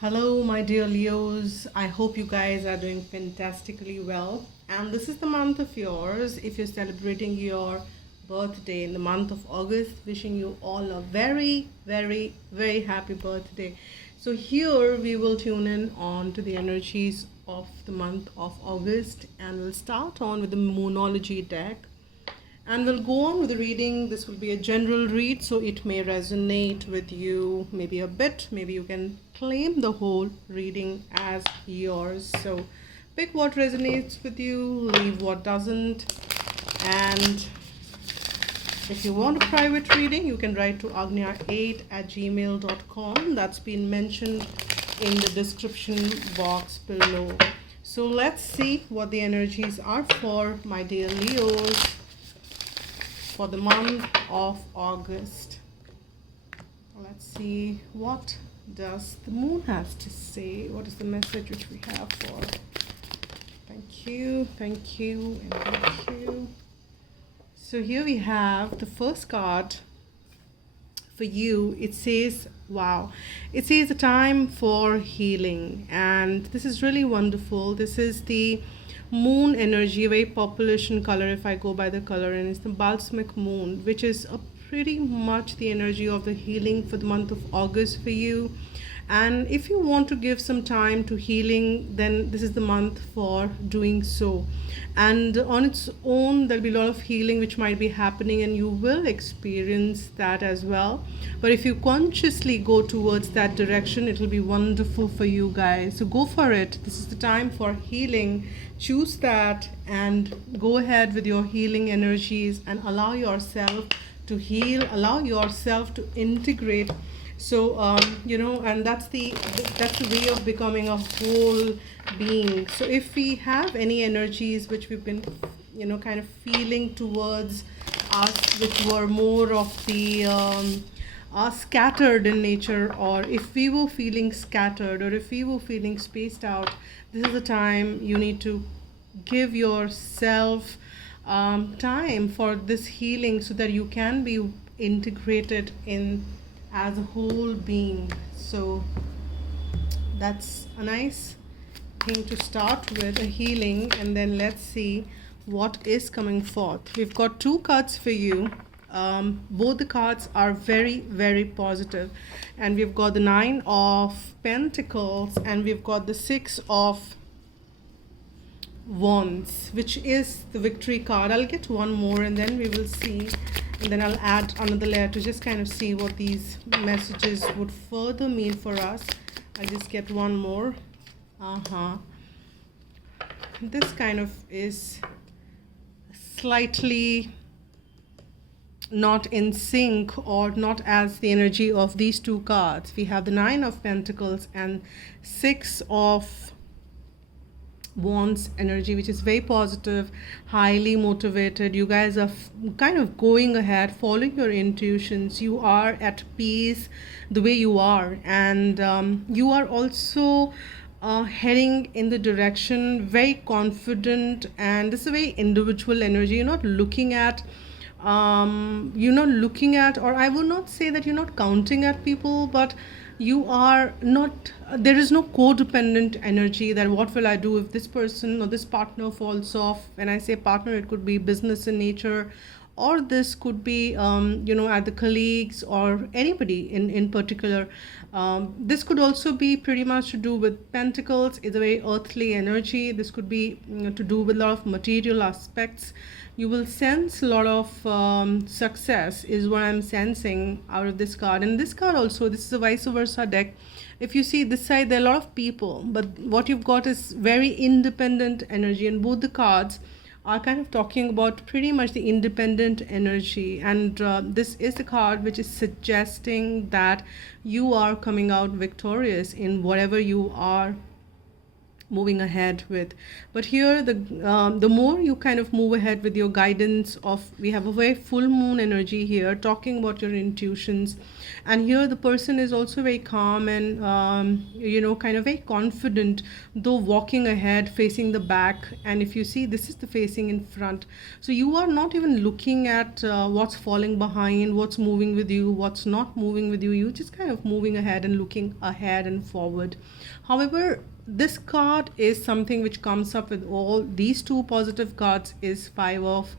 Hello, my dear Leos. I hope you guys are doing fantastically well. And this is the month of yours. If you're celebrating your birthday in the month of August, wishing you all a very, very, very happy birthday. So, here we will tune in on to the energies of the month of August, and we'll start on with the Moonology deck, and we'll go on with the reading. This will be a general read, so it may resonate with you maybe a bit. Maybe you can claim the whole reading as yours. So pick what resonates with you, leave what doesn't. And if you want a private reading, you can write to agnya8@gmail.com. That's been mentioned in the description box below. So let's see what the energies are for my dear Leos for the month of August. Let's see what does the moon has to say. What is the message which we have for? Thank you, and thank you. So here we have the first card for you. It says, wow, it says a time for healing, and this is really wonderful. This is the moon energy, very population color if I go by the color, and it's the balsamic moon, which is a pretty much the energy of the healing for the month of August for you. And if you want to give some time to healing, then this is the month for doing so. And on its own, there'll be a lot of healing which might be happening, and you will experience that as well. But if you consciously go towards that direction, it will be wonderful for you guys. So go for it. This is the time for healing. Choose that and go ahead with your healing energies and allow yourself to heal, allow yourself to integrate. So and that's the way of becoming a whole being. So if we have any energies which we've been kind of feeling towards us, which were more of the scattered in nature, or if we were feeling scattered, or if we were feeling spaced out, this is the time you need to give yourself time for this healing, so that you can be integrated in as a whole being. So that's a nice thing to start with, a healing. And then let's see what is coming forth. We've got two cards for you. Both the cards are very, very positive, and we've got the Nine of Pentacles, and we've got the Six of Wands, which is the victory card. I'll get one more and then we will see, and then I'll add another layer to just kind of see what these messages would further mean for us. I'll just get one more. This kind of is slightly not in sync, or not as the energy of these two cards. We have the Nine of Pentacles and Six of Wands energy, which is very positive, highly motivated. You guys are kind of going ahead, following your intuitions. You are at peace the way you are, and you are also heading in the direction, very confident. And this is a very individual energy. You're not looking at or I would not say that you're not counting at people, but you are not, there is no codependent energy that what will I do if this person or this partner falls off. When I say partner, it could be business in nature, or this could be at the colleagues, or anybody in particular. This could also be pretty much to do with Pentacles. It's a very earthly energy. This could be to do with a lot of material aspects. You will sense a lot of success is what I'm sensing out of this card. And this card also, this is a vice versa deck. If you see this side, there are a lot of people, but what you've got is very independent energy, and both the cards are kind of talking about pretty much the independent energy. And this is the card which is suggesting that you are coming out victorious in whatever you are moving ahead with. But here the more you kind of move ahead with your guidance of, we have a very full moon energy here talking about your intuitions, and here the person is also very calm and kind of very confident, though walking ahead facing the back. And if you see, this is the facing in front, so you are not even looking at what's falling behind, what's moving with you, what's not moving with you. You just kind of moving ahead and looking ahead and forward. However, this card is something which comes up with all these two positive cards, is Five of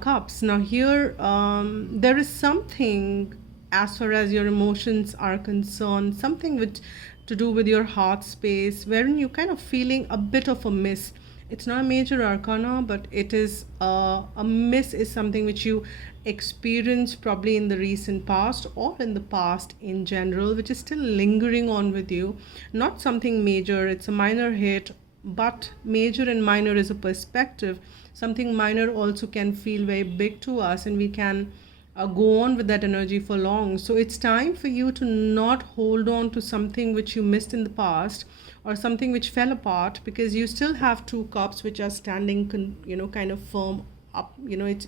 Cups. Now here there is something, as far as your emotions are concerned, something which to do with your heart space, wherein you kind of feeling a bit of a miss. It's not a major arcana, but it is a miss is something which you experienced probably in the recent past or in the past in general, which is still lingering on with you. Not something major, it's a minor hit, but major and minor is a perspective. Something minor also can feel very big to us, and we can go on with that energy for long. So it's time for you to not hold on to something which you missed in the past, or something which fell apart, because you still have two cups which are standing kind of firm up.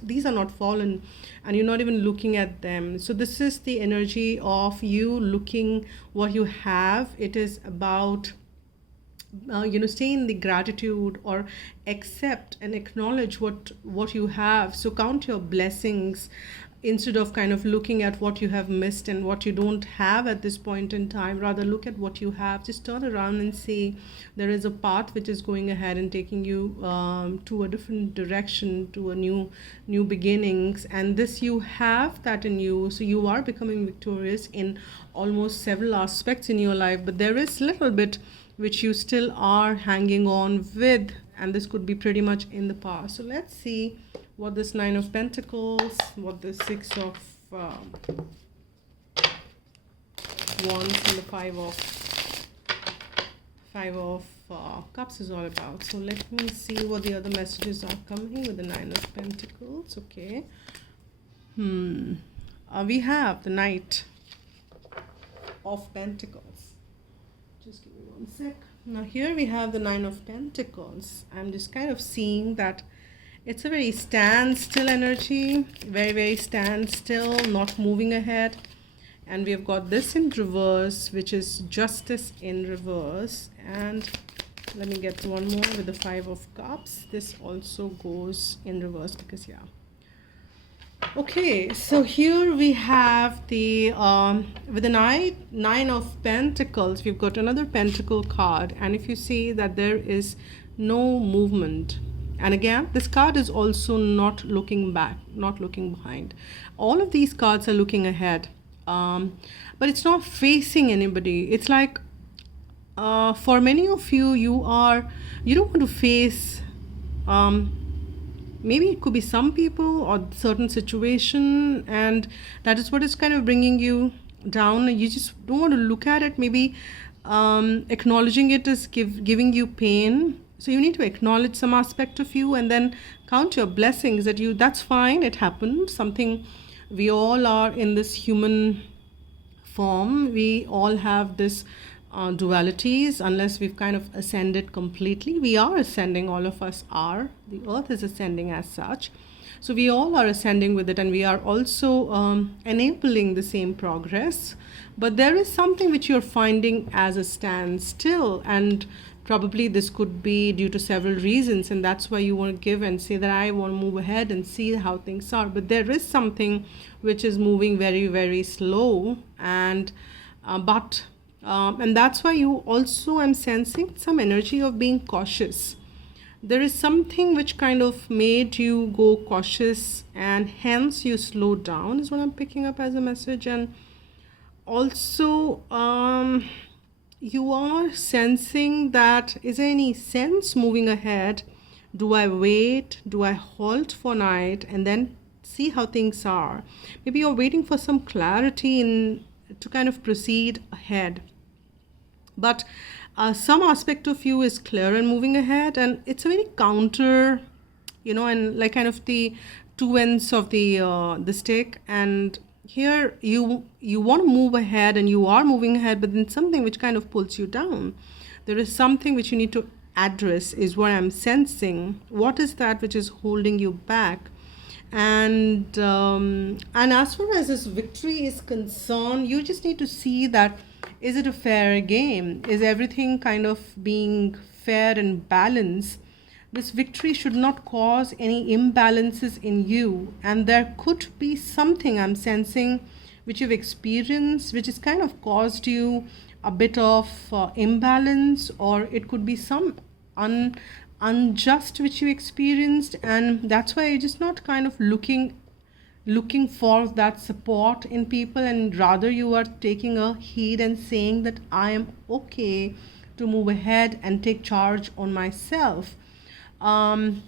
These are not fallen, and you're not even looking at them. So this is the energy of you looking what you have. It is about stay in the gratitude, or accept and acknowledge what you have. So count your blessings, instead of kind of looking at what you have missed and what you don't have at this point in time. Rather look at what you have. Just turn around and see there is a path which is going ahead and taking you to a different direction, to a new beginnings, and this, you have that in you. So you are becoming victorious in almost several aspects in your life, but there is little bit which you still are hanging on with, and this could be pretty much in the past. So let's see what this Nine of Pentacles, what the Six of Wands, and the Five of Cups is all about. So let me see what the other messages are coming with the Nine of Pentacles. Okay. We have the Knight of Pentacles. Just give me one sec. Now here we have the Nine of Pentacles. I'm just kind of seeing that it's a very standstill energy, very, very standstill, not moving ahead. And we have got this in reverse, which is Justice in reverse. And let me get one more with the Five of Cups. This also goes in reverse because, yeah. Okay, so here we have the with the Nine of Pentacles, we've got another Pentacle card. And if you see that there is no movement, and again, this card is also not looking back, not looking behind. All of these cards are looking ahead, but it's not facing anybody. It's like for many of you, you don't want to face, maybe it could be some people or certain situation, and that is what is kind of bringing you down. You just don't want to look at it. Maybe acknowledging it is giving you pain. So you need to acknowledge some aspect of you, and then count your blessings that's fine, it happened. Something, we all are in this human form. We all have this dualities, unless we've kind of ascended completely. We are ascending, all of us are. The earth is ascending as such. So we all are ascending with it, and we are also enabling the same progress. But there is something which you're finding as a standstill, and probably this could be due to several reasons, and that's why you want to give and say that I want to move ahead and see how things are. But there is something which is moving very, very slow, and and that's why you also, I'm sensing some energy of being cautious. There is something which kind of made you go cautious, and hence you slowed down, is what I'm picking up as a message. And also you are sensing that, is there any sense moving ahead? Do I wait? Do I halt for night and then see how things are? Maybe you're waiting for some clarity to kind of proceed ahead. But some aspect of you is clear and moving ahead, and it's a very counter, and like kind of the two ends of the stick. And here you want to move ahead, and you are moving ahead, but then something which kind of pulls you down. There is something which you need to address, is what I'm sensing. What is that which is holding you back? And as far as this victory is concerned, you just need to see that, is it a fair game? Is everything kind of being fair and balanced? This victory should not cause any imbalances in you, and there could be something I'm sensing which you've experienced which has kind of caused you a bit of imbalance, or it could be some unjust which you experienced, and that's why you're just not kind of looking for that support in people, and rather you are taking a heed and saying that I am okay to move ahead and take charge on myself. And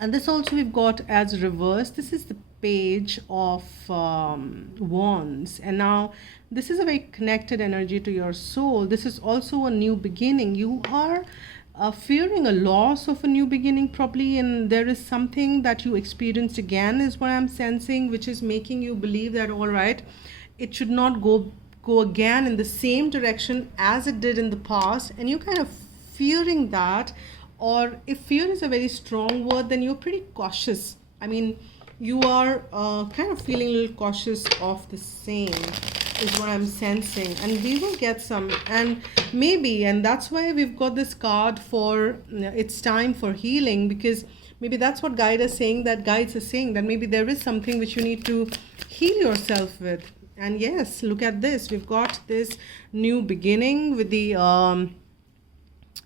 this also we've got as reverse. This is the page of wands, and now this is a very connected energy to your soul. This is also a new beginning. You are fearing a loss of a new beginning probably, and there is something that you experienced again, is what I'm sensing, which is making you believe that, all right, it should not go again in the same direction as it did in the past, and you're kind of fearing that. Or if fear is a very strong word, then you're pretty cautious. I mean, you are kind of feeling a little cautious of the same, is what I'm sensing. And we will get some, and maybe, and that's why we've got this card for it's time for healing, because maybe that's what guides are saying, that maybe there is something which you need to heal yourself with. And yes, look at this. We've got this new beginning with the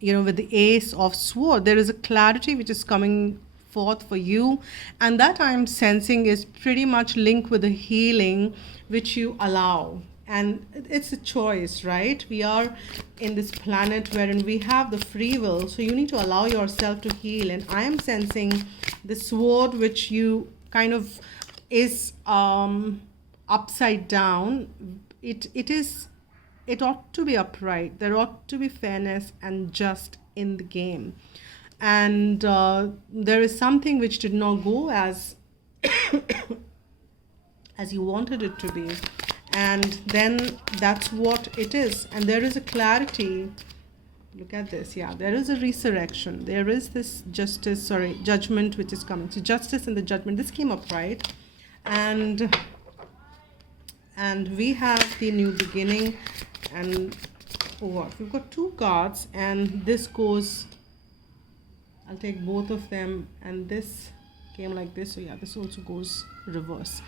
with the Ace of Sword. There is a clarity which is coming forth for you, and that I'm sensing is pretty much linked with the healing which you allow. And it's a choice, right? We are in this planet wherein we have the free will, so you need to allow yourself to heal. And I am sensing the sword which you kind of is upside down. It ought to be upright. There ought to be fairness and just in the game. And there is something which did not go as as you wanted it to be. And then that's what it is. And there is a clarity. Look at this. Yeah, there is a resurrection. There is this judgment which is coming. So justice and the judgment. This came up, right? And we have the new beginning. And what? We've got two cards, and this goes, I'll take both of them, and this came like this. So yeah, this also goes reverse.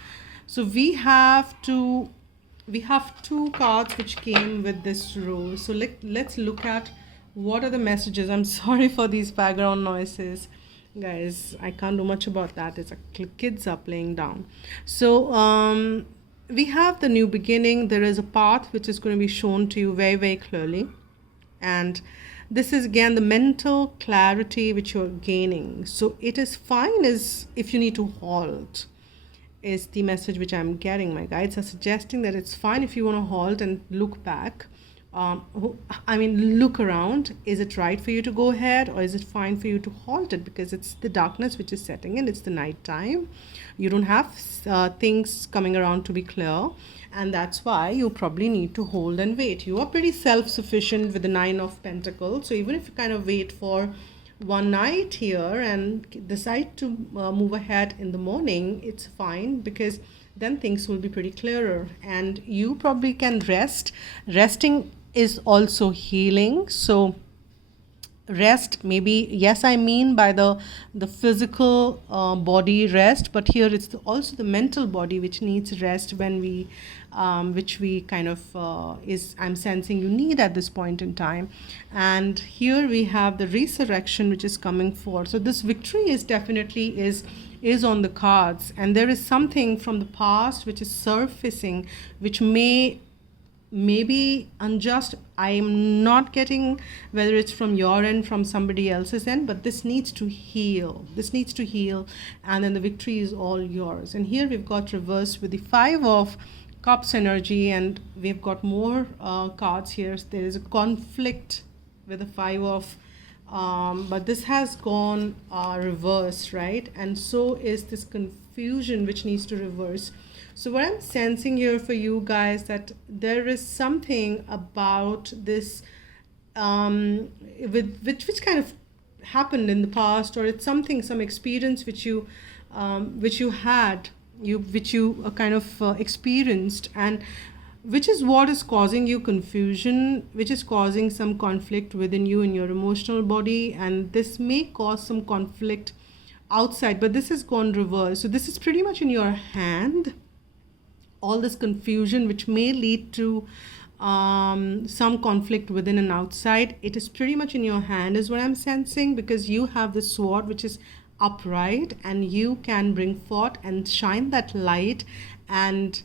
So we have two cards which came with this row. So let's look at what are the messages. I'm sorry for these background noises, guys. I can't do much about that. It's kids are playing down. So we have the new beginning. There is a path which is going to be shown to you very, very clearly. And this is again the mental clarity which you're gaining. So it is fine as if you need to halt, is the message which I'm getting. My guides are suggesting that it's fine if you want to halt and look back. Look around. Is it right for you to go ahead, or is it fine for you to halt it? Because it's the darkness which is setting in. It's the night time. You don't have things coming around to be clear. And that's why you probably need to hold and wait. You are pretty self-sufficient with the Nine of Pentacles. So even if you kind of wait for one night here and decide to move ahead in the morning, it's fine, because then things will be pretty clearer. And you probably can rest. Resting is also healing. So rest, maybe, yes, I mean by the physical body rest, but here it's also the mental body which needs rest, when we which we kind of I'm sensing you need at this point in time. And here we have the resurrection which is coming forth. So this victory is definitely is on the cards, and there is something from the past which is surfacing, which may be unjust. I am not getting whether it's from your end, from somebody else's end, but this needs to heal. And then the victory is all yours. And here we've got reversed with the Five of Cups energy, and we've got more cards here. There is a conflict with the Five of but this has gone reverse, right? And so is this confusion which needs to reverse. So what I'm sensing here for you guys, that there is something about this with which kind of happened in the past, or it's something, some experience which you had, which you kind of experienced, and which is what is causing you confusion, which is causing some conflict within you in your emotional body, and this may cause some conflict outside, but this has gone reverse. So this is pretty much in your hand, all this confusion which may lead to some conflict within and outside. It is pretty much in your hand is what I'm sensing, because you have the sword which is upright, and you can bring forth and shine that light, and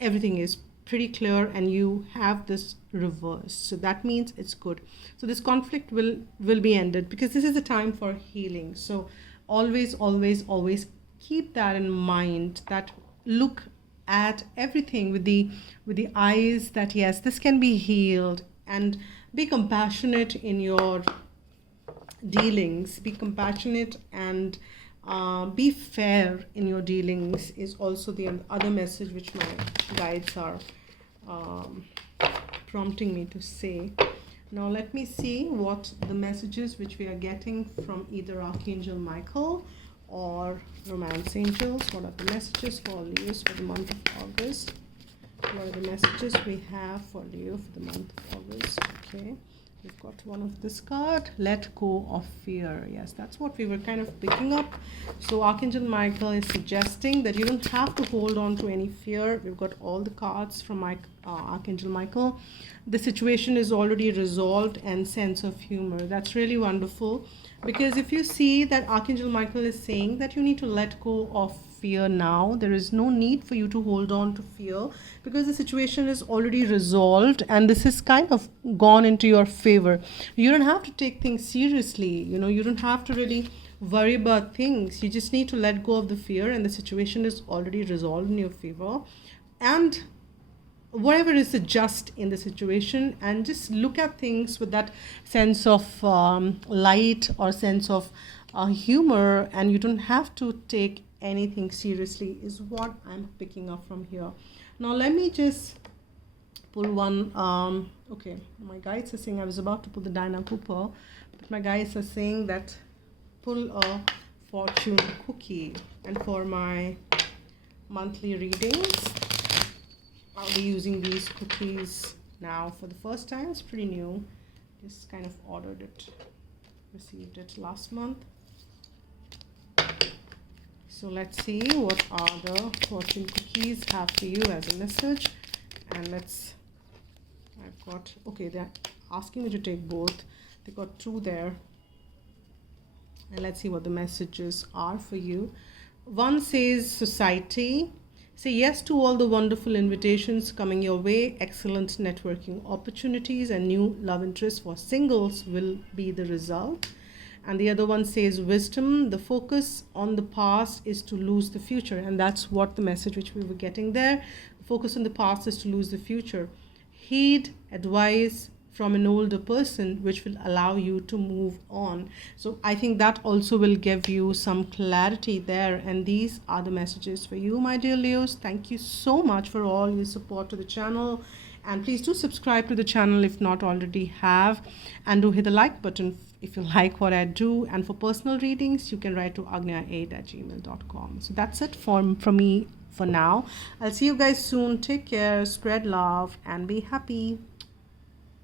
everything is pretty clear, and you have this reverse. So that means it's good. So this conflict will be ended, because this is a time for healing. So always keep that in mind, that look at everything with the eyes that yes, this can be healed, and be compassionate in your dealings. Be compassionate and be fair in your dealings is also the other message which my guides are prompting me to say. Now let me see what the messages which we are getting from either Archangel Michael or Romance Angels. What are the messages for Leos for the month of August? What are the messages we have for Leo for the month of August? Okay, we've got one of this card, let go of fear. Yes, that's what we were kind of picking up. So Archangel Michael is suggesting that you don't have to hold on to any fear. We've got all the cards from Archangel Michael. The situation is already resolved, and sense of humor. That's really wonderful, because if you see that Archangel Michael is saying that you need to let go of fear now. There is no need for you to hold on to fear, because the situation is already resolved, and this is kind of gone into your favor. You don't have to take things seriously. You don't have to really worry about things. You just need to let go of the fear, and the situation is already resolved in your favor. And whatever is the just in the situation, and just look at things with that sense of light or sense of humor, and you don't have to take anything seriously is what I'm picking up from here. Now let me just pull one. Okay, my guides are saying, I was about to pull the Dinah Cooper, but my guides are saying that pull a fortune cookie. And for my monthly readings, I'll be using these cookies now for the first time. It's pretty new. Just kind of ordered it, received it last month. So let's see what are the fortune cookies have for you as a message. And I've got, okay, they're asking me to take both. They got two there. And let's see what the messages are for you. One says society. Say yes to all the wonderful invitations coming your way. Excellent networking opportunities and new love interests for singles will be the result. And the other one says wisdom. The focus on the past is to lose the future. And that's what the message which we were getting there. The focus on the past is to lose the future. Heed advice from an older person, which will allow you to move on. So I think that also will give you some clarity there. And these are the messages for you, my dear Leos. Thank you so much for all your support to the channel. And please do subscribe to the channel if not already have. And do hit the like button if you like what I do. And for personal readings, you can write to agnya8@gmail.com. So that's it from me for now. I'll see you guys soon. Take care, spread love, and be happy.